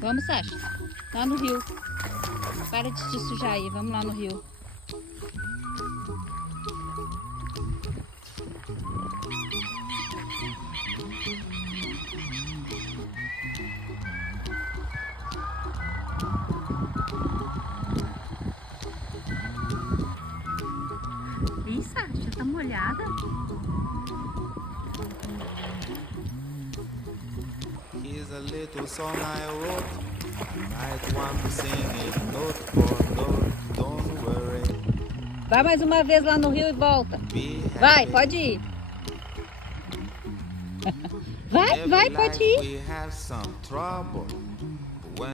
Vamos, Sasha. Lá no rio. Para de te sujar aí. Vamos lá no rio. Ih, Sasha, tá molhada? Here's a little song I wrote. You might want to sing it note for note. Don't worry. Vai mais uma vez lá no rio e volta. Be Vai, happy. pode ir. Vai, Every vai, pode life ir. we have some trouble.